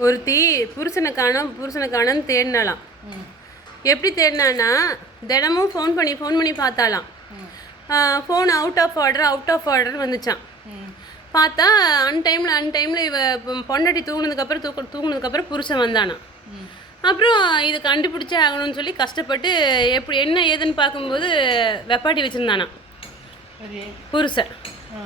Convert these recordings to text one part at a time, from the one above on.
ஒருத்தி புருஷனை காணோம் புருஷனை தேடினாலாம் எப்படி தேடினான்னா தினமும் ஃபோன் பண்ணி ஃபோன் பண்ணி பார்த்தாலாம் phone out of order out of order வந்துச்சான் பார்த்தா அன் டைமில் அன் டைமில் இவ பொண்டாட்டி தூங்குனதுக்கப்புறம் தூக்க தூங்குனதுக்கப்புறம் புருஷன் வந்தானா அப்புறம் இது கண்டுபிடிச்சே ஆகணும்னு சொல்லி கஷ்டப்பட்டு எப்படி என்ன ஏதுன்னு பார்க்கும்போது வெப்பாட்டி வச்சுருந்தானா சரி. புருஷன்.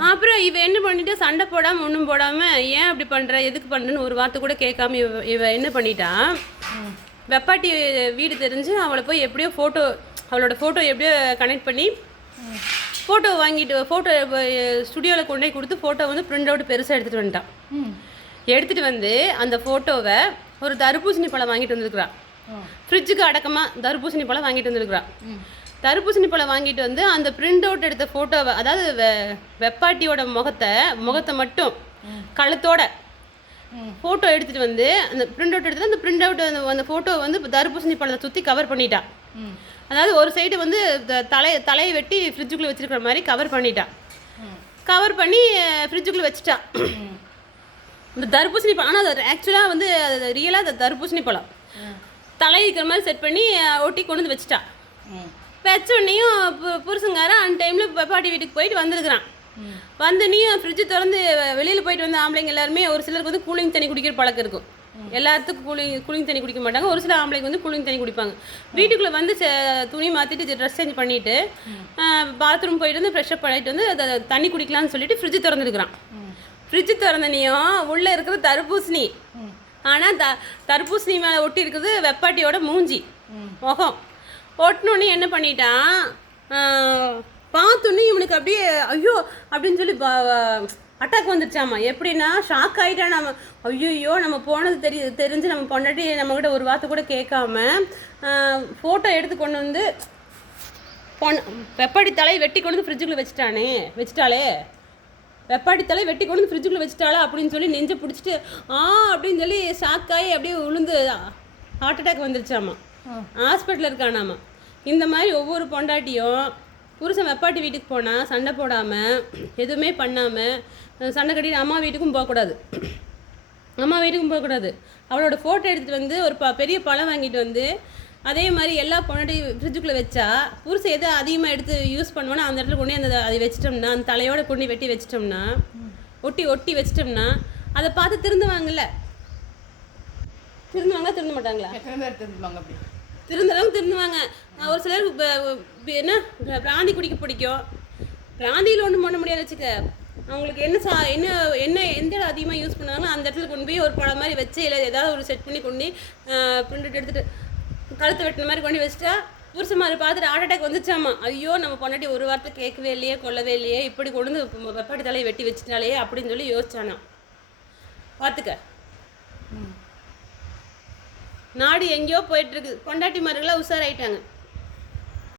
அப்புறம் இவ என்ன பண்ணிட்டு? சண்டை போடாமல் ஒன்றும் போடாமல் ஏன் அப்படி பண்ணுற எதுக்கு பண்ணுறேன்னு ஒரு வார்த்தை கூட கேட்காம இவ இவ என்ன பண்ணிட்டா? வெப்பாட்டி வீடு தெரிஞ்சு அவளை போய் எப்படியோ ஃபோட்டோ அவளோட ஃபோட்டோ எப்படியோ கனெக்ட் பண்ணி ஃபோட்டோ வாங்கிட்டு ஃபோட்டோ ஸ்டுடியோவில் கொண்டு போய் கொடுத்து ஃபோட்டோ வந்து பிரிண்ட் அவுட் பெருசாக எடுத்துகிட்டு வந்துட்டான் எடுத்துகிட்டு வந்து அந்த ஃபோட்டோவை ஒரு தர்பூசணி பழம் வாங்கிட்டு வந்துருக்குறான் ஃப்ரிட்ஜுக்கு அடக்கமாக தர்பூசணி பழம் வாங்கிட்டு வந்துருக்குறான் தர்பூசணி பழம் வாங்கிட்டு வந்து அந்த பிரிண்ட் அவுட் எடுத்த ஃபோட்டோவை அதாவது வெ வெப்பாட்டியோட முகத்தை முகத்தை மட்டும் கழுத்தோட ஃபோட்டோ எடுத்துகிட்டு வந்து அந்த பிரிண்ட் அவுட் எடுத்து அந்த பிரிண்ட் அவுட் அந்த ஃபோட்டோ வந்து தர்பூசணி பழத்தை சுற்றி கவர் பண்ணிட்டா. ம். அதாவது ஒரு சைடு வந்து தலை தலையை வெட்டி ஃப்ரிட்ஜுக்குள்ளே வச்சிருக்கிற மாதிரி கவர் பண்ணிட்டா. ம். கவர் பண்ணி ஃப்ரிட்ஜுக்குள்ளே வச்சுட்டா. ம். இந்த தர்பூசணி பழம் ஆனால் அது ஆக்சுவலாக வந்து அது ரியலாக அது தர்பூசணி பழம். தலை இருக்கிற மாதிரி செட் பண்ணி ஒட்டி கொண்டு வந்து வச்சுட்டா. ம் வச்ச உடனேயும் பு- புருஷங்காரன் அந்த டைமில் பாட்டி வீட்டுக்கு போயிட்டு வந்திருக்கிறான். வந்தனையும் ஃப்ரிட்ஜு திறந்து வெளியில் போயிட்டு வந்த ஆம்பளைங்க எல்லாருமே ஒரு சிலருக்கு வந்து கூலிங் தண்ணி குடிக்கிற பழக்கம் இருக்கும். எல்லாத்துக்கும் கூலிங் கூலிங் தண்ணி குடிக்க மாட்டாங்க. ஒரு சில ஆம்பளைங்க வந்து கூலிங் தண்ணி குடிப்பாங்க. வீட்டுக்குள்ளே வந்து துணி மாற்றிட்டு ட்ரெஸ் சேஞ்ச் பண்ணிவிட்டு பாத்ரூம் போயிட்டு வந்து ஃப்ரெஷ்அப் பண்ணிட்டு வந்து அதை தண்ணி குடிக்கலாம்னு சொல்லிட்டு ஃப்ரிட்ஜு திறந்துருக்குறான். ஃப்ரிட்ஜு திறந்தனையும் உள்ளே இருக்கிற தர்பூசணி. ஆனால் த தர்பூசணி மேலே ஒட்டி இருக்குது வெப்பாட்டியோட மூஞ்சி. முகம். ஒட்டினோடனே என்ன பண்ணிட்டான்? பார்த்தோன்னே இவனுக்கு அப்படியே ஐயோ அப்படின்னு சொல்லி அட்டாக் வந்துருச்சாமா? எப்படின்னா ஷாக் ஆகிட்டா நம்ம. ஐயோ நம்ம போனது தெரி தெரிஞ்சு நம்ம பொண்டாட்டி நம்மக்கிட்ட ஒரு வார்த்தை கூட கேட்காம ஃபோட்டோ எடுத்து கொண்டு வந்து பொன் வெப்பாடி தலையை வெட்டி கொண்டு வந்து ஃப்ரிட்ஜுக்குள்ளே வச்சுட்டானே. வச்சுட்டாளே. வெப்பாடி தலை வெட்டி கொண்டு வந்து ஃப்ரிட்ஜுக்குள்ளே வச்சுட்டாளா? அப்படின்னு சொல்லி நெஞ்சை பிடிச்சிட்டு ஆ அப்படின்னு சொல்லி ஷாக்காகி அப்படியே விழுந்து ஹார்ட் அட்டாக் வந்துருச்சாமா? ஹாஸ்பிட்டலில் இருக்கானாமா. இந்த மாதிரி ஒவ்வொரு பொண்டாட்டியும் புருஷன் வெப்பாட்டி வீட்டுக்கு போனால் சண்டை போடாமல் எதுவுமே பண்ணாமல் சண்டை கட்டிட்டு அம்மா வீட்டுக்கும் போகக்கூடாது அம்மா வீட்டுக்கும் போகக்கூடாது அவளோட ஃபோட்டோ எடுத்துகிட்டு வந்து ஒரு ப பெரிய பழம் வாங்கிட்டு வந்து அதே மாதிரி எல்லா பொண்டாட்டி ஃப்ரிட்ஜுக்குள்ளே வச்சா புருஷன் எதை அதிகமாக எடுத்து யூஸ் பண்ணுவானோ அந்த இடத்துல கொண்டு அந்த அதை வச்சிட்டோம்னா அந்த தலையோட கொண்டு வெட்டி வச்சிட்டோம்னா ஒட்டி ஒட்டி வச்சிட்டோம்னா அதை பார்த்து திருந்துவாங்கல்ல. திருந்துவாங்களா திருந்த மாட்டாங்களா? எத்தனை பேர் அப்படி? திருந்தளவுக்கு திருந்துவாங்க. நான் ஒரு சிலருக்கு என்ன பிராந்தி குடிக்க பிடிக்கும். பிராந்தியில் ஒன்றும் பண்ண முடியாது வச்சுக்க. அவங்களுக்கு என்ன சா என்ன என்ன எந்த இடம் அதிகமாக யூஸ் பண்ணாங்களோ அந்த இடத்துல கொண்டு போய் ஒரு படம் மாதிரி வச்சு இல்லை ஏதாவது ஒரு செட் பண்ணி கொண்டு பிரிண்ட் எடுத்துட்டு கழுத்து வெட்டின மாதிரி கொண்டு வச்சுட்டா புருஷன் மாதிரி பார்த்துட்டு ஹார்ட் அட்டாக் வந்துச்சாமா ஐயோ நம்ம பொண்டாட்டி ஒரு வார்த்தை கேட்கவே இல்லையே கொல்லவே இல்லையே இப்படி கொண்டு வந்து வெப்பாட்டி தலையை வெட்டி வச்சுட்டாலே அப்படின்னு சொல்லி யோசிச்சானா பார்த்துக்க. நாடு எங்கேயோ போயிட்டு இருக்கு பொண்டாட்டி உஷாராயிட்டாங்க.